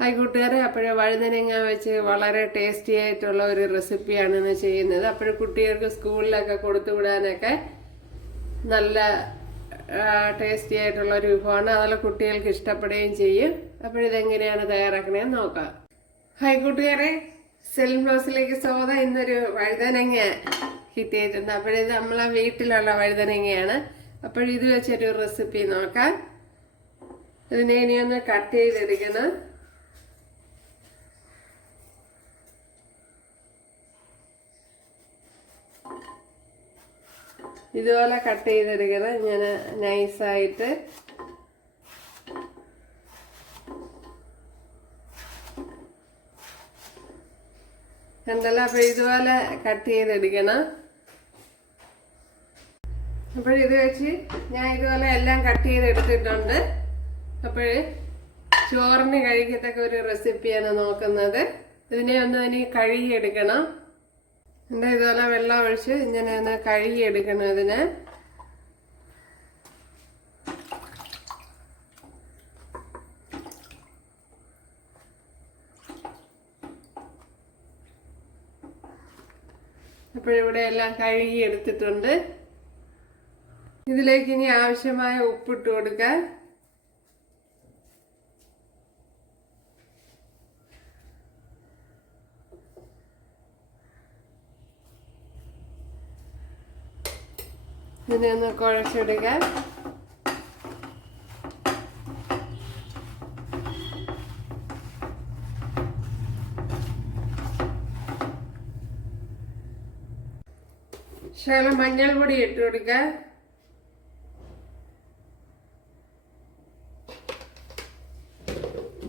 Hi കൂട്ടുകാരെ, അപ്പോഴും വഴുതനങ്ങ വെച്ച് വളരെ ടേസ്റ്റി ആയിട്ടുള്ള ഒരു റെസിപ്പിയാണ് ഇന്ന് ചെയ്യുന്നത്. അപ്പോഴും കുട്ടികൾക്ക് സ്കൂളിലൊക്കെ കൊടുത്തു വിടാനൊക്കെ നല്ല ടേസ്റ്റി ആയിട്ടുള്ള ഒരു വിഭവമാണ്. അതുപോലെ കുട്ടികൾക്ക് ഇഷ്ടപ്പെടുകയും ചെയ്യും. അപ്പോഴിതെങ്ങനെയാണ് തയ്യാറാക്കണേന്ന് നോക്കാം. ഹായ് കൂട്ടുകാരെ, സെലിൻ ബ്ലോസിലേക്ക് സ്വാഗതം. ഇന്നൊരു വഴുതനങ്ങ കിട്ടിയിട്ടുണ്ട്. അപ്പോഴിത് നമ്മളെ വീട്ടിലുള്ള വഴുതനങ്ങയാണ്. അപ്പോഴിത് വെച്ചൊരു റെസിപ്പി നോക്കാം. ഇതിനെ ഇനിയൊന്ന് കട്ട് ചെയ്തെടുക്കണം. ഇതുപോലെ കട്ട് ചെയ്തെടുക്കണം, ഇങ്ങനെ നൈസായിട്ട്. കണ്ടല്ലോ, അപ്പൊ ഇതുപോലെ കട്ട് ചെയ്തെടുക്കണം. അപ്പോഴിത് വെച്ച് ഞാൻ ഇതുപോലെ എല്ലാം കട്ട് ചെയ്തെടുത്തിട്ടുണ്ട്. അപ്പോഴ് ചോറിന് കഴിക്കത്തക്ക ഒരു റെസിപ്പിയാണ് നോക്കുന്നത്. ഇതിനെ ഒന്ന് ഇനി കഴുകിയെടുക്കണം. ഇതുപോലെ വെള്ളം ഒഴിച്ച് ഇങ്ങനെ ഒന്ന് കഴുകിയെടുക്കണം. ഇതിന് അപ്പോഴിവിടെ എല്ലാം കഴുകിയെടുത്തിട്ടുണ്ട്. ഇതിലേക്ക് ഇനി ആവശ്യമായ ഉപ്പിട്ട് കൊടുക്കാം. ഇതിനെ ഒന്ന് കുഴച്ചെടുക്കുക. ശകലം മഞ്ഞൾപ്പൊടി ഇട്ട് കൊടുക്കുക.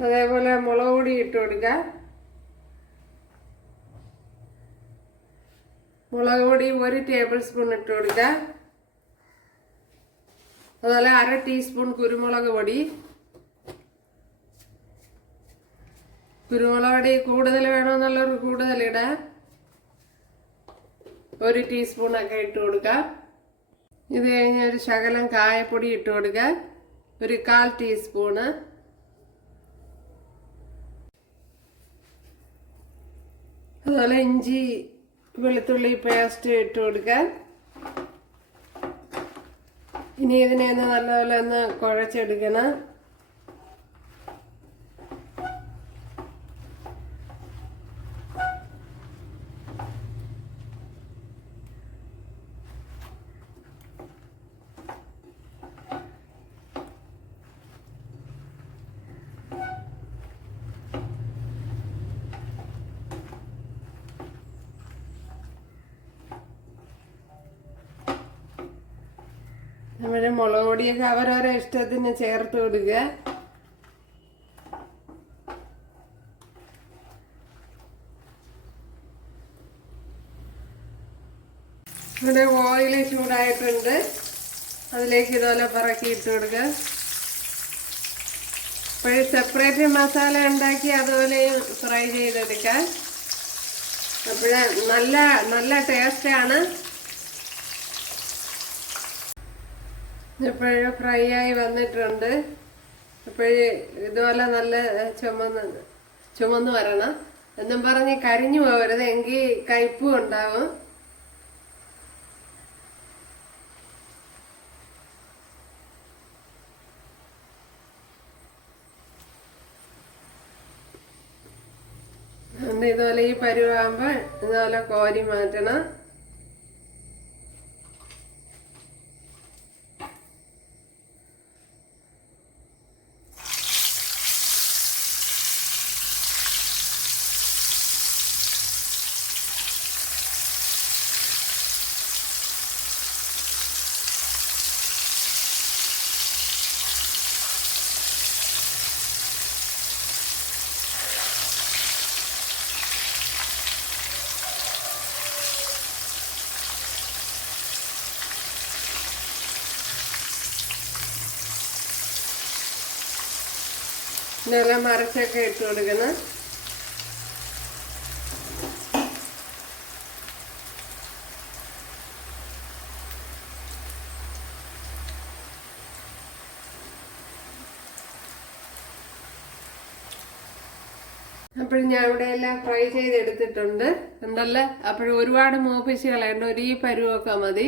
അതേപോലെ മുളക് പൊടി ഇട്ട് കൊടുക്കുക. മുളക് പൊടി 1 ടേബിൾ സ്പൂൺ ഇട്ട് കൊടുക്കുക. അതുപോലെ 1/2 ടീസ്പൂൺ കുരുമുളക് പൊടി. കുരുമുളക് പൊടി കൂടുതൽ വേണമെന്നുള്ളവർക്ക് കൂടുതൽ ഇടാം. 1 ടീസ്പൂണൊക്കെ ഇട്ട് കൊടുക്കുക. ഇത് കഴിഞ്ഞ് ഒരു ശകലം കായപ്പൊടി ഇട്ട് കൊടുക്കുക, ഒരു 1/4 ടീസ്പൂണ്. അതുപോലെ ഇഞ്ചി വെളുത്തുള്ളി പേസ്റ്റ് ഇട്ട് കൊടുക്കുക. ഇനി ഇതിനെ ഒന്ന് നല്ലപോലെ ഒന്ന് കുഴച്ചെടുക്കണം. നമ്മുടെ മുളക് പൊടിയൊക്കെ അവരവരെ ഇഷ്ടത്തിന് ചേർത്ത് കൊടുക്കുക. ഇവിടെ ഓയിൽ ചൂടായിട്ടുണ്ട്. അതിലേക്ക് ഇതുപോലെ പറക്കി ഇട്ട് കൊടുക്കുക. അപ്പോഴും സെപ്പറേറ്റ് മസാല ഉണ്ടാക്കി അതുപോലെ ഫ്രൈ ചെയ്തെടുക്കാൻ. അപ്പോഴേ നല്ല ടേസ്റ്റാണ്. ഇപ്പോഴും ഫ്രൈ ആയി വന്നിട്ടുണ്ട്. അപ്പോഴേ ഇതുപോലെ നല്ല ചുമന്ന് വരണം. എന്നും പറഞ്ഞ് കരിഞ്ഞു പോകരുത്, എങ്കിൽ കയ്പും ഉണ്ടാവും. ഇതുപോലെ ഈ പരുവാകുമ്പോൾ ഇതുപോലെ കോരി മാറ്റണം. ഇതെല്ലാം മറിച്ചൊക്കെ ഇട്ട് കൊടുക്കണം. അപ്പോഴും ഞാൻ ഇവിടെ എല്ലാം ഫ്രൈ ചെയ്തെടുത്തിട്ടുണ്ട് ഉണ്ടല്ലേ. അപ്പോഴും ഒരുപാട് മൂപ്പിച്ച് കളയണ്ട, ഒരു ഈ പരുവൊക്കെ മതി.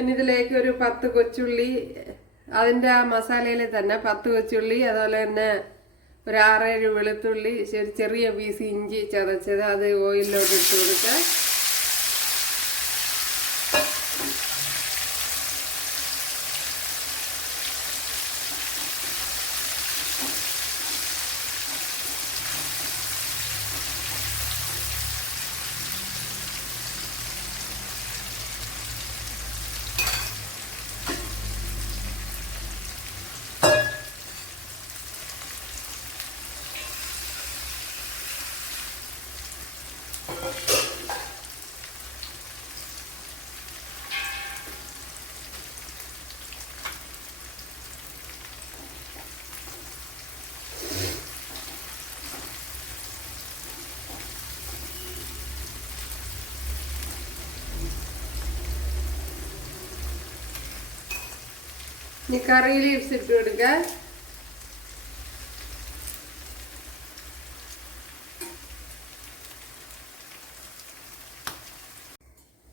ഇനി ഇതിലേക്ക് ഒരു 10 കൊച്ചുള്ളി, അതിൻ്റെ ആ മസാലയിൽ തന്നെ 10 കൊച്ചുള്ളി, അതുപോലെ തന്നെ ഒരു 6-7 വെളുത്തുള്ളി, ചെറിയ പീസ് ഇഞ്ചി ചതച്ചത്, അത് ഓയിലിലോട്ട് ഇട്ട് കൊടുക്കുക. ഇനി കറി ലീവ്സ് ഇട്ട് കൊടുക്കുക.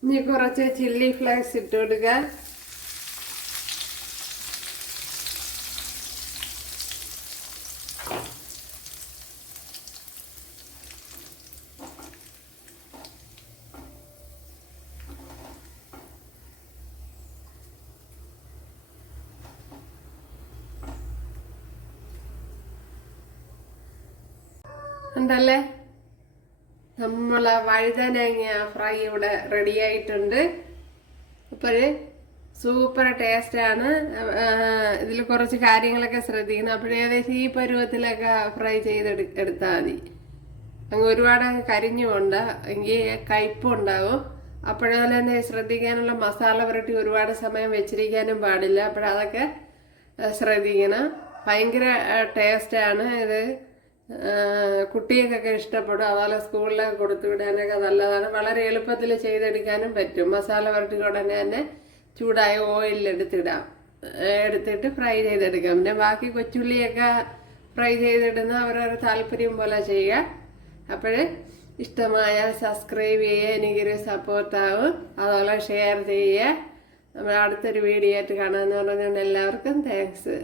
ഇനി കുറച്ച് ചില്ലി ഫ്ലേക്സ് ഇട്ട് കൊടുക്കുക. ഉണ്ടല്ലേ, നമ്മളെ വഴുതനങ്ങ ഫ്രൈ ഇവിടെ റെഡി ആയിട്ടുണ്ട്. അപ്പോൾ സൂപ്പർ ടേസ്റ്റാണ്. ഇതിൽ കുറച്ച് കാര്യങ്ങളൊക്കെ ശ്രദ്ധിക്കണം. അപ്പോഴേകദേശം ഈ പരുവത്തിലൊക്കെ ഫ്രൈ ചെയ്തെടുത്താൽ മതി. അങ്ങ് ഒരുപാട് അങ്ങ് കരിഞ്ഞു പോണ്ട, എങ്കിൽ കയ്പുണ്ടാവും. അപ്പോഴേപോലെ തന്നെ ശ്രദ്ധിക്കാനുള്ള മസാല പുരട്ടി ഒരുപാട് സമയം വെച്ചിരിക്കാനും പാടില്ല. അപ്പോഴതൊക്കെ ശ്രദ്ധിക്കണം. ഭയങ്കര ടേസ്റ്റാണ് ഇത്. കുട്ടികൾക്കൊക്കെ ഇഷ്ടപ്പെടും. അതുപോലെ സ്കൂളിലൊക്കെ കൊടുത്തു വിടാനൊക്കെ നല്ലതാണ്. വളരെ എളുപ്പത്തിൽ ചെയ്തെടുക്കാനും പറ്റും. മസാല പുരട്ടി ഉടനെ തന്നെ ചൂടായ ഓയിലിൽ എടുത്തിട്ട് ഫ്രൈ ചെയ്തെടുക്കാം. പിന്നെ ബാക്കി കൊച്ചുള്ളിയൊക്കെ ഫ്രൈ ചെയ്തിടുന്ന അവരവരുടെ താല്പര്യം പോലെ ചെയ്യുക. അപ്പോൾ ഇഷ്ടമായ സബ്സ്ക്രൈബ് ചെയ്യുക, എനിക്കൊരു സപ്പോർട്ടാവും. അതുപോലെ ഷെയർ ചെയ്യുക. നമ്മൾ അടുത്തൊരു വീഡിയോ ആയിട്ട് കാണാമെന്ന് പറഞ്ഞുകൊണ്ട് എല്ലാവർക്കും താങ്ക്സ്.